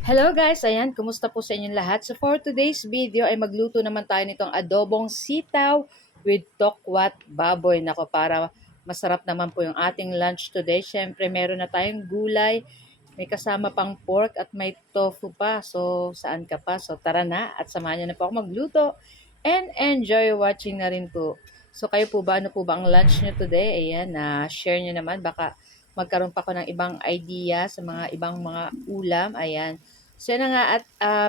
Hello guys, ayan, kumusta po sa inyong lahat? So for today's video ay magluto naman tayo nitong adobong sitaw with tokwat baboy. Nako, para masarap naman po yung ating lunch today. Syempre meron na tayong gulay, may kasama pang pork at may tofu pa. So saan ka pa? So tara na at samahan niyo na po ako magluto and enjoy watching na rin po. So kayo po ba, ano po ba ang lunch niyo today? Ayan, share niyo naman, baka magkaroon pa ako ng ibang idea sa mga ibang mga ulam. Ayan. So yan na nga, at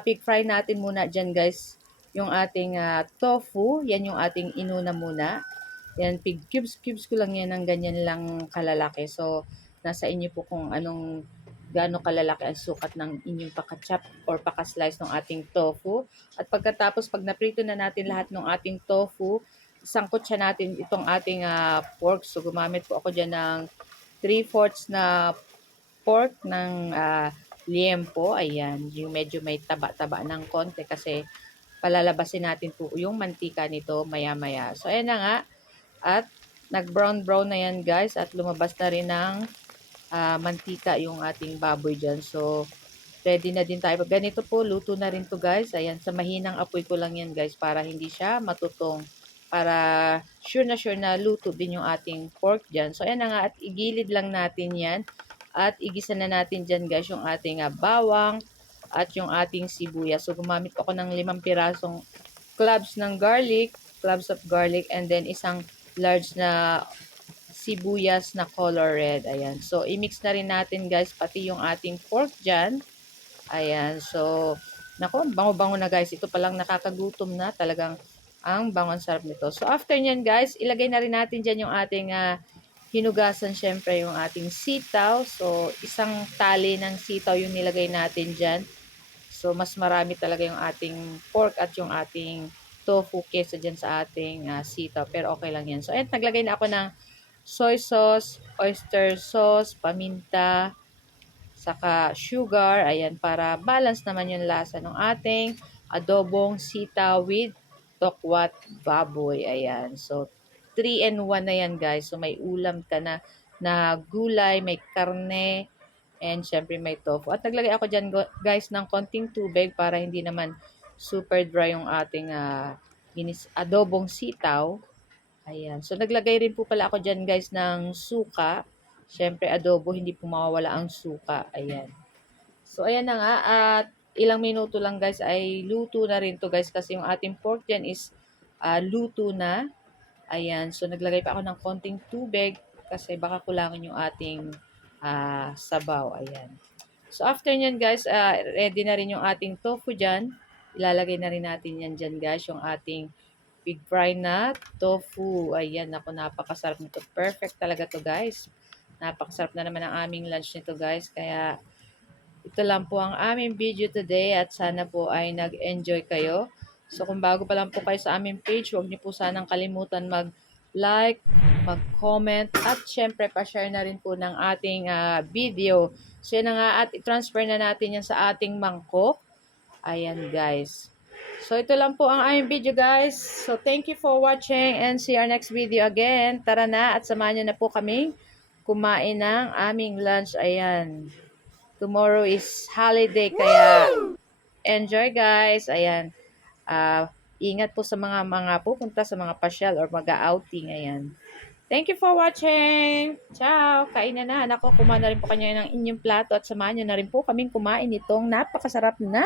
pig fry natin muna dyan guys yung ating tofu. Yan yung ating inuna muna. Yan, pig cubes ko lang yan ng ganyan lang kalalaki. So nasa inyo po kung anong gaano kalalaki ang sukat ng inyong pakachop or pakaslice ng ating tofu. At pagkatapos, pag naprito na natin lahat ng ating tofu, sangkot siya natin itong ating pork. So gumamit po ako dyan ng 3/4 na pork ng liempo. Ayan, yung medyo may taba-taba ng konti kasi palalabasin natin po yung mantika nito maya-maya. So, ayan na nga. At nag-brown-brown na yan guys at lumabas na rin ng mantika yung ating baboy dyan. So, ready na din tayo. Ganito po, luto na rin to guys. Ayan, sa mahinang apoy ko lang yan guys para hindi siya matutong. Para sure na luto din yung ating pork dyan. So, ayan na nga, at igilid lang natin yan. At igisa na natin dyan guys yung ating bawang at yung ating sibuyas. So, gumamit ako ng 5 pirasong cloves of garlic, and then isang large na sibuyas na color red. Ayan. So, i-mix na rin natin guys pati yung ating pork dyan. Ayan. So, nako, bango-bango na guys. Ito palang nakakagutom na. Talagang ang bango, ang sarap nito. So, after nyan guys, ilagay na rin natin dyan yung ating hinugasan, syempre yung ating sitaw. So, isang tali ng sitaw yung nilagay natin dyan. So, mas marami talaga yung ating pork at yung ating tofu kesa dyan sa ating sitaw. Pero okay lang yan. So, ayan, naglagay na ako ng soy sauce, oyster sauce, paminta, saka sugar. Ayan, para balance naman yung lasa ng ating adobong sitaw with tokwat baboy. Ayan. So, 3-in-1 na yan guys. So, may ulam ka na gulay, may karne, and syempre may tofu. At naglagay ako dyan guys ng konting tubig para hindi naman super dry yung ating adobong sitaw. Ayan. So, naglagay rin po pala ako dyan guys ng suka. Syempre adobo, hindi po mawawala ang suka. Ayan. So, ayan na nga. At ilang minuto lang guys ay luto na rin to guys kasi yung ating pork dyan is luto na. Ayan. So, naglagay pa ako ng konting tubig kasi baka kulangan yung ating sabaw. Ayan. So, after nyan guys, ready na rin yung ating tofu dyan. Ilalagay na rin natin yan dyan guys, yung ating pig fry na tofu. Ayan, ako, napakasarap nito. Perfect talaga to guys. Napakasarap na naman ang aming lunch nito guys. Kaya, ito lang po ang aming video today at sana po ay nag-enjoy kayo. So kung bago pa lang po kayo sa aming page, huwag niyo po sanang kalimutan mag-like, mag-comment, at syempre pa-share na rin po ng ating video. So yun na nga, at i-transfer na natin yan sa ating mangkok. Ayan guys. So ito lang po ang aming video guys. So thank you for watching and see our next video again. Tara na at samahan niyo na po kaming kumain ng aming lunch. Ayan. Tomorrow is holiday kaya enjoy guys. Ayan. Ingat po sa mga pupunta sa mga pasyal or mag-outing. Ayan. Thank you for watching. Ciao. Kain na na. Nako, kumain na rin po kanya ng inyong plato at samahan nyo na rin po kaming kumain itong napakasarap na